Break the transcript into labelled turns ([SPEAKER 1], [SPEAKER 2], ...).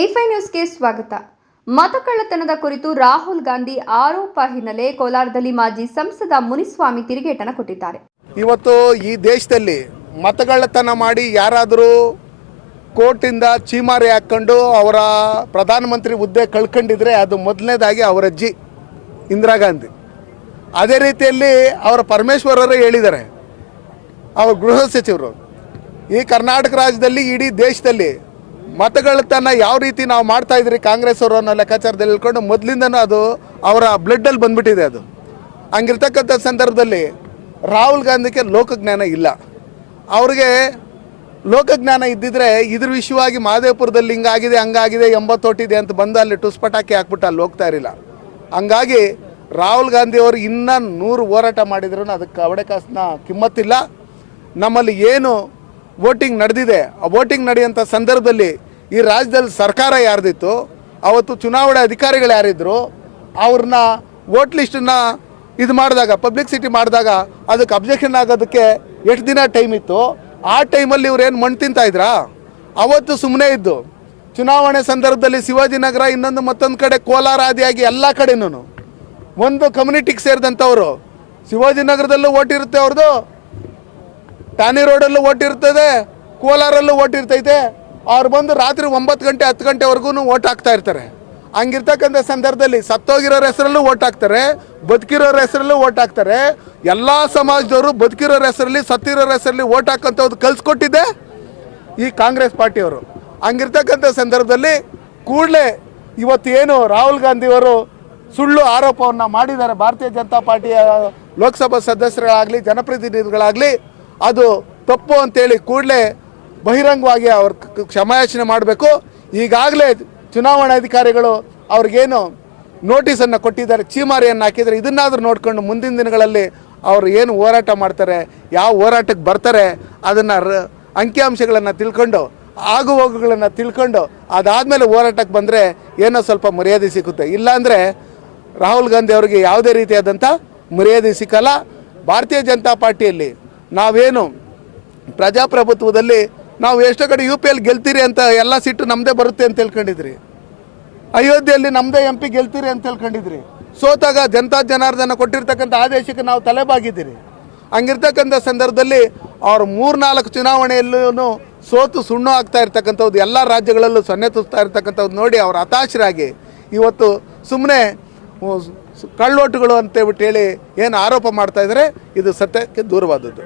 [SPEAKER 1] FY ನ್ಯೂಸ್ಗೆ ಸ್ವಾಗತ. ಮತಕಳ್ಳತನದ ಕುರಿತು ರಾಹುಲ್ ಗಾಂಧಿ ಆರೋಪ ಹಿನ್ನೆಲೆ ಕೋಲಾರದಲ್ಲಿ ಮಾಜಿ ಸಂಸದ ಮುನಿಸ್ವಾಮಿ ತಿರುಗೇಟನ ಕೊಟ್ಟಿದ್ದಾರೆ.
[SPEAKER 2] ಇವತ್ತು ಈ ದೇಶದಲ್ಲಿ ಮತಗಳ್ಳತನ ಮಾಡಿ ಯಾರಾದರೂ ಕೋರ್ಟಿಂದ ಚೀಮಾರಿ ಹಾಕ್ಕೊಂಡು ಅವರ ಪ್ರಧಾನಮಂತ್ರಿ ಹುದ್ದೆ ಕಳ್ಕೊಂಡಿದ್ರೆ ಅದು ಮೊದಲನೇದಾಗಿ ಅವರ ಅಜ್ಜಿ ಇಂದಿರಾ ಗಾಂಧಿ. ಅದೇ ರೀತಿಯಲ್ಲಿ ಅವರ ಪರಮೇಶ್ವರರು ಹೇಳಿದ್ದಾರೆ. ಅವ್ರ ಗೃಹ ಸಚಿವರು. ಈ ಕರ್ನಾಟಕ ರಾಜ್ಯದಲ್ಲಿ ಇಡೀ ದೇಶದಲ್ಲಿ ಮತಗಳತನ ಯಾವ ರೀತಿ ನಾವು ಮಾಡ್ತಾ ಇದ್ರಿ ಕಾಂಗ್ರೆಸ್ ಅವರು ಅನ್ನೋ ಲೆಕ್ಕಾಚಾರದಲ್ಲಿ ಹೇಳ್ಕೊಂಡು ಮೊದಲಿಂದನೂ ಅದು ಅವರ ಬ್ಲಡ್ಡಲ್ಲಿ ಬಂದ್ಬಿಟ್ಟಿದೆ ಅದು. ಹಂಗಿರ್ತಕ್ಕಂಥ ಸಂದರ್ಭದಲ್ಲಿ ರಾಹುಲ್ ಗಾಂಧಿಗೆ ಲೋಕಜ್ಞಾನ ಇಲ್ಲ. ಅವ್ರಿಗೆ ಲೋಕಜ್ಞಾನ ಇದ್ದಿದ್ರೆ ಇದ್ರ ವಿಷಯವಾಗಿ ಮಹದೇವಪುರದಲ್ಲಿ ಹಿಂಗಾಗಿದೆ, ಹಂಗಾಗಿದೆ, ಎಂಬತ್ತೊಟ್ಟಿದೆ ಅಂತ ಬಂದು ಅಲ್ಲಿ ಟುಸ್ ಪಟಾಕಿ ಹಾಕ್ಬಿಟ್ಟು ಅಲ್ಲಿ ಹೋಗ್ತಾ ಇರಲಿಲ್ಲ. ಹಂಗಾಗಿ ರಾಹುಲ್ ಗಾಂಧಿ ಅವರು ಇನ್ನೂ ನೂರು ಹೋರಾಟ ಮಾಡಿದ್ರು ಅದಕ್ಕೆ ಅವಡೆ ಕಾಸನ್ನ ಕಿಮ್ಮತ್ತಿಲ್ಲ. ನಮ್ಮಲ್ಲಿ ಏನು ವೋಟಿಂಗ್ ನಡೆದಿದೆ. ಆ ವೋಟಿಂಗ್ ನಡೆಯುವಂಥ ಸಂದರ್ಭದಲ್ಲಿ ಈ ರಾಜ್ಯದಲ್ಲಿ ಸರ್ಕಾರ ಯಾರ್ದಿತ್ತು, ಅವತ್ತು ಚುನಾವಣೆ ಅಧಿಕಾರಿಗಳು ಯಾರಿದ್ರು, ಅವ್ರನ್ನ ವೋಟ್ ಲಿಸ್ಟನ್ನ ಇದು ಮಾಡಿದಾಗ ಪಬ್ಲಿಸಿಟಿ ಮಾಡಿದಾಗ ಅದಕ್ಕೆ ಅಬ್ಜೆಕ್ಷನ್ ಆಗೋದಕ್ಕೆ ಎಷ್ಟು ದಿನ ಟೈಮ್ ಇತ್ತು? ಆ ಟೈಮಲ್ಲಿ ಇವ್ರೇನು ಮಣ್ಣು ತಿಂತಾಯಿದ್ರಾ ಅವತ್ತು ಸುಮ್ಮನೆ ಇದ್ದು. ಚುನಾವಣೆ ಸಂದರ್ಭದಲ್ಲಿ ಶಿವಾಜಿನಗರ ಇನ್ನೊಂದು ಮತ್ತೊಂದು ಕಡೆ ಕೋಲಾರ ಆದಿಯಾಗಿ ಎಲ್ಲ ಕಡೆನೂ ಒಂದು ಕಮ್ಯುನಿಟಿಗೆ ಸೇರಿದಂಥವ್ರು. ಶಿವಾಜಿನಗರದಲ್ಲೂ ಓಟ್ ಇರುತ್ತೆ ಅವ್ರದ್ದು ಟ್ಯಾನಿ ರೋಡಲ್ಲೂ ಓಟ್ ಇರ್ತದೆ, ಕೋಲಾರಲ್ಲೂ ಓಟ್ ಅವ್ರು ಬಂದು ರಾತ್ರಿ ಒಂಬತ್ತು ಗಂಟೆ, ಹತ್ತು ಗಂಟೆವರೆಗೂ ಓಟ್ ಹಾಕ್ತಾ ಇರ್ತಾರೆ. ಹಂಗಿರ್ತಕ್ಕಂಥ ಸಂದರ್ಭದಲ್ಲಿ ಸತ್ತೋಗಿರೋರ ಹೆಸರಲ್ಲೂ ಓಟ್ ಹಾಕ್ತಾರೆ ಬದುಕಿರೋರ ಹೆಸರಲ್ಲೂ ಓಟ್ ಹಾಕ್ತಾರೆ. ಎಲ್ಲ ಸಮಾಜದವರು ಬದುಕಿರೋರ ಹೆಸರಲ್ಲಿ ಸತ್ತಿರೋರ ಹೆಸರಲ್ಲಿ ಓಟ್ ಹಾಕೋಂಥದ್ದು ಕಲ್ಸ್ಕೊಟ್ಟಿದ್ದೆ ಈ ಕಾಂಗ್ರೆಸ್ ಪಾರ್ಟಿಯವರು. ಹಂಗಿರ್ತಕ್ಕಂಥ ಸಂದರ್ಭದಲ್ಲಿ ಕೂಡಲೇ ಏನು ರಾಹುಲ್ ಗಾಂಧಿಯವರು ಸುಳ್ಳು ಆರೋಪವನ್ನು ಮಾಡಿದ್ದಾರೆ. ಭಾರತೀಯ ಜನತಾ ಪಾರ್ಟಿಯ ಲೋಕಸಭಾ ಸದಸ್ಯರಾಗಲಿ, ಜನಪ್ರತಿನಿಧಿಗಳಾಗಲಿ ಅದು ತಪ್ಪು ಅಂತೇಳಿ ಕೂಡಲೇ ಬಹಿರಂಗವಾಗಿ ಅವ್ರ ಕ್ಷಮಾಯಾಚನೆ ಮಾಡಬೇಕು. ಈಗಾಗಲೇ ಚುನಾವಣಾಧಿಕಾರಿಗಳು ಅವ್ರಿಗೇನು ನೋಟಿಸನ್ನು ಕೊಟ್ಟಿದ್ದಾರೆ, ಚೀಮಾರಿಯನ್ನು ಹಾಕಿದರೆ ಇದನ್ನಾದರೂ ನೋಡಿಕೊಂಡು ಮುಂದಿನ ದಿನಗಳಲ್ಲಿ ಅವರು ಏನು ಹೋರಾಟ ಮಾಡ್ತಾರೆ, ಯಾವ ಹೋರಾಟಕ್ಕೆ ಬರ್ತಾರೆ, ಅದನ್ನು ರ ಅಂಕಿಅಂಶಗಳನ್ನು ತಿಳ್ಕೊಂಡು ಆಗು ಹೋಗುಗಳನ್ನು ತಿಳ್ಕೊಂಡು, ಅದಾದಮೇಲೆ ಹೋರಾಟಕ್ಕೆ ಬಂದರೆ ಏನೋ ಸ್ವಲ್ಪ ಮರ್ಯಾದೆ ಸಿಗುತ್ತೆ. ಇಲ್ಲಾಂದರೆ ರಾಹುಲ್ ಗಾಂಧಿ ಅವರಿಗೆ ಯಾವುದೇ ರೀತಿಯಾದಂಥ ಮರ್ಯಾದೆ ಸಿಕ್ಕಲ್ಲ. ಭಾರತೀಯ ಜನತಾ ಪಾರ್ಟಿಯಲ್ಲಿ ನಾವೇನು ಪ್ರಜಾಪ್ರಭುತ್ವದಲ್ಲಿ ನಾವು ಎಷ್ಟೋ ಕಡೆ ಯು ಪಿ ಎಲ್ ಗೆಲ್ತೀರಿ ಅಂತ ಎಲ್ಲ ಸಿಟ್ಟು ನಮ್ಮದೇ ಬರುತ್ತೆ ಅಂತ ಹೇಳ್ಕೊಂಡಿದ್ರಿ ಅಯೋಧ್ಯೆಯಲ್ಲಿ ನಮ್ಮದೇ ಎಂ ಪಿ ಗೆಲ್ತೀರಿ ಅಂತ ಹೇಳ್ಕೊಂಡಿದ್ರಿ ಸೋತಾಗ ಜನತಾ ಜನಾರ್ದನ ಕೊಟ್ಟಿರ್ತಕ್ಕಂಥ ಆದೇಶಕ್ಕೆ ನಾವು ತಲೆಬಾಗಿದ್ದೀರಿ. ಹಂಗಿರ್ತಕ್ಕಂಥ ಸಂದರ್ಭದಲ್ಲಿ ಅವ್ರು ಮೂರ್ನಾಲ್ಕು ಚುನಾವಣೆಯಲ್ಲೂ ಸೋತು ಸುಣ್ಣು ಆಗ್ತಾ ಇರ್ತಕ್ಕಂಥದ್ದು ಎಲ್ಲ ರಾಜ್ಯಗಳಲ್ಲೂ ಸೊನ್ನೆ ತುಸ್ತಾ ಇರ್ತಕ್ಕಂಥದ್ದು ನೋಡಿ ಅವ್ರು ಹತಾಶರಾಗಿ ಇವತ್ತು ಸುಮ್ಮನೆ ಕಳ್ಳೋಟುಗಳು ಅಂತೇಳ್ಬಿಟ್ಟು ಹೇಳಿ ಏನು ಆರೋಪ ಮಾಡ್ತಾ ಇದ್ದಾರೆ ಇದು ಸತ್ಯಕ್ಕೆ ದೂರವಾದದ್ದು.